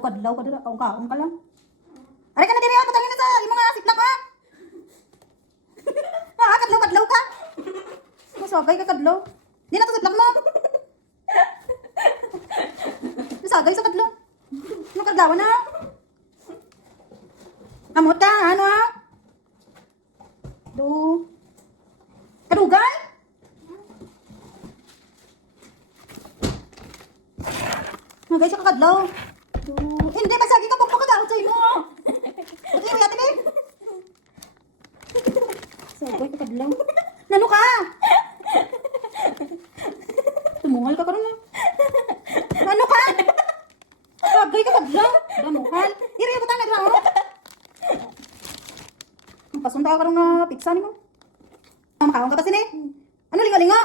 kadlaw ka dira, kaong ka lang. Ari ka na diri, patangin na sa imo nga siplak ha. Kadlaw ka. Masagay ka kadlaw. Di na to siplak mo. Masagay sa kadlaw. Ano kadlaw na? Amot ka, ano ha? Kadugay? Magay siya kakadlaw. Hindi, masagi ka pagpapagawad sa'yo mo. Ba't yung yate, babe? Sagay ka kadlaw. Nano ka? Tumungal ka karon na. Nano ka? Sagay ka kadlaw. Damuhal. Iri, butang na dito. Pasunta ka rin nga pizza ni mo. Makaon ka pa sini. Ano lingo-lingo?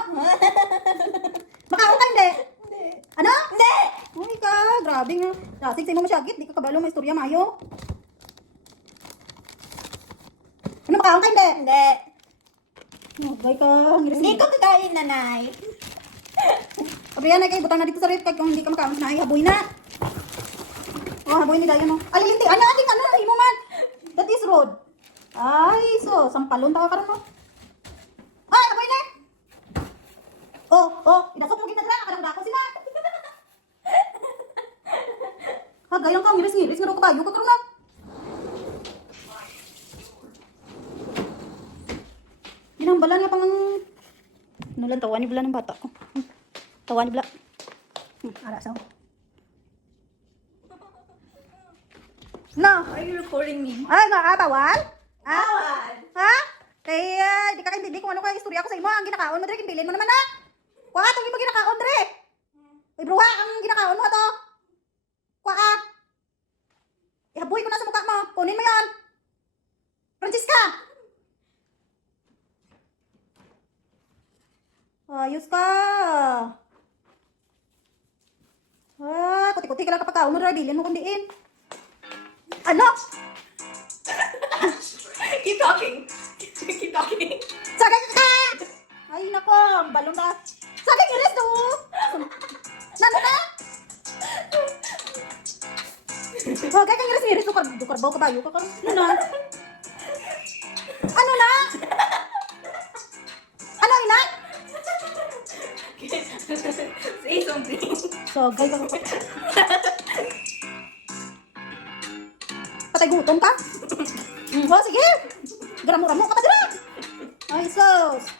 Makaon ka hindi? Hindi. Ano? Hindi! Uy ka, grabe nga. Dasig sa imo masyagit, di ka kabalo may istorya mayo. Ano makaon ka hindi? Hindi. Magay ka, Hindi ko kakain, nanay. Sabi yan ay kay butang na dito sa ref kung hindi ka makaon na ay haboy na. Oh, haboy ni dayon mo. Alilinti, ano ating ano imo man? That is road. Ay, so sampalon ta ka karon mo. Ay, haboy na. Oh, inasok mo ginadra kadang dako sila. Gayang ka, ngiris-ngiris nga daw kabayo ka karon na. Ginambalan nga pang nulan tawa ni bala ng bata ko. Tawa ni bala. Ara sa. No. Are you recording me? Ay, nakatawal? Ha? Tawad! Ha? Kaya, di ka kaintindi kung ano ka istorya ko sa imo. Ang ginakaon mo, Dre, kinbilin mo naman, ha? Kuha ka, itong imo ginakaon, Dre. Uy, bruha, ang ginakaon mo, to. Kuha ka. Ihabuhi ko na sa mukha mo. Kunin mo yan. Francisca. Ayos ka. Kuti-kuti ka lang kapag kaon mo, Dre. Bilin mo kundiin. Ano? Keep talking. Keep talking. Sagay ka! Ay, nako, ang balon na. Sagay ka rin, no? Nano na? Sagay ka rin, dukarbaw ka bayo ka ka. Ano na? Ano na? Ano, ina? Say something. Sagay ka. Patay gutom ka? Oh, sige. Gramo-ramo ka pa dira. Ay, sos.